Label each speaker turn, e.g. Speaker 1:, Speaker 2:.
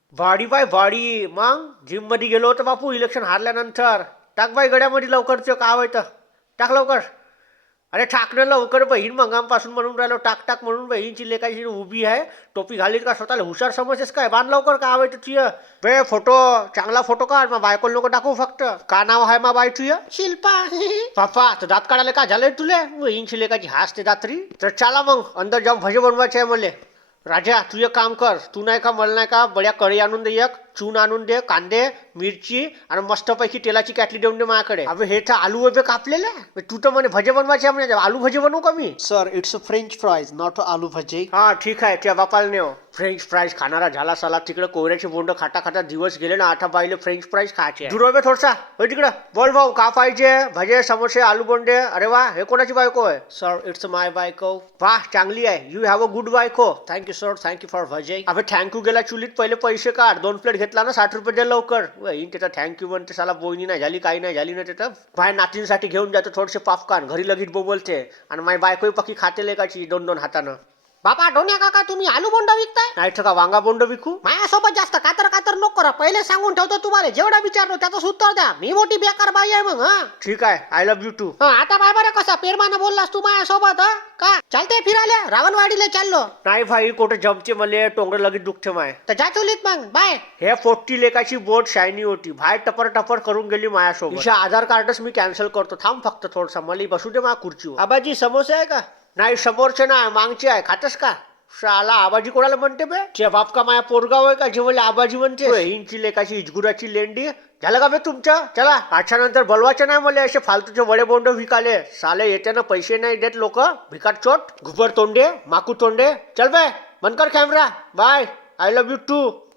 Speaker 1: वाडी बाय वाडी. मग जिम मध्ये गेलो होतो बापू इलेक्शन हारल्यानंतर. टाक बाई गड्यामध्ये लवकरचं का व्हायचं. टाक लवकर. अरे टाकणं लवकर बहीण मंगामपासून म्हणून राहिलो. टाक टाक म्हणून बहीणची लेखाची उभी आहे. टोपी घालील का स्वतःला हुशार समजतेस काय. बांध लवकर का व्हायचं तुझ. बे फोटो चांगला फोटो काढ. मग बायकोला नको टाकू फक्त. का नाव आहे मा बाय तुझ. शिल्पा. पापा तर दात काढायला का झालंय तुले. बहीणची लेखाची हासते दात्री. तर चला मग अंदर जाऊन भजे बनवायचे आहे मले. राजा तू एक काम कर. तू नाही का मला नाही का बड्या कढई आणून दे. एक चून आणून दे. कांदे मिरची आणि मस्तपैकी तेलाची कॅटली देऊन दे माझ्याकडे. अबे हे तर आलू वगैरे कापलेले. तू तर म्हणे भजे बनवायचे म्हणे. आलू भजे बनवू का मी.
Speaker 2: Sir it's a French fries not aloo bhaji.
Speaker 1: हा ठीक आहे. त्या बापाला नेव. फ्रेंच फ्राईज खाणारा झाला साला. तिकडे कोयऱ्याची बोंड खाता खाता दिवस गेले ना. आता बाईले फ्रेंच फ्राईज खायचे. दुर्वे थोडसा होय तिकडं. बोल भाऊ का पाहिजे. भजे समोसे आलू बोंडे. अरे वा हे कोणाची बायको आहे.
Speaker 2: सर इट्स माय बायको.
Speaker 1: वाह चांगली आहे. You have a good bayko.
Speaker 2: Thank you sir thank you for bhaje.
Speaker 1: अबे थँक्यू गेला चुलीत. पहिले पैसे काढ. 2 प्लेट घेतला ना 60 रुपये दे लवकर. त्याचा थँक्यू म्हणते साला. बोईनी नाही झाली काही नाही झाली ना. त्याचं माझ्या नातींसाठी घेऊन जातो थोडेसे पापकान. घरी लगेच बोलते. आणि माझी बायकोही पक्की खाते लेकाची 2-2 हातानं.
Speaker 2: बाबा ढोण्या काका तुम्ही आलू बोंडा विकताय.
Speaker 1: नाही तर का वांगा बोंड विकू.
Speaker 2: माझ्यासोबत जास्त कातर कातर नको करा. पहिले सांगून ठेवतो तुम्हाला. जेवढा विचारलो त्याचं उत्तर द्या. मी मोठी बेकार बाई आहे मग. हा
Speaker 1: ठीक आहे. I love you too.
Speaker 2: आता बाय बरं कसा पेरमानं बोललास तू माझ्यासोबत. का चालते फिरायला रावणवाडीला चाललो.
Speaker 1: नाही भाई कुठे जमते मले. टोंगड लगेच दुखते माय.
Speaker 2: तर जा चुलीत मग बाय.
Speaker 1: हे 40 लेकाची बोट शायनी होती. बाहेर टपर टपर करून गेली माझ्यासोबत. तिच्या आधार कार्डच मी कॅन्सल करतो. थांब फक्त थोडसा. मला बसू दे माझ्या खुर्चीवर. आबाजी समोसे आहे का. नाही समोरचे नाही मागचे आहे. खातस का. शाला आबाजी कोणाला म्हणते बे. ते बाप का माया पोरगाव आहे का जे मला आबाजी म्हणते. हिंची लेकाची इजगुराची लेंडी. झालं का बे तुमचं. चला आजच्यानंतर बोलवायचं नाही मला असे फालतूचे वडे बोंड विकाले. साले येते ना पैसे नाही देत लोक. भिकार चोट घुबर तोंडे माकू तोंडे. चल बे बंद कर camera. Bye. I love you to.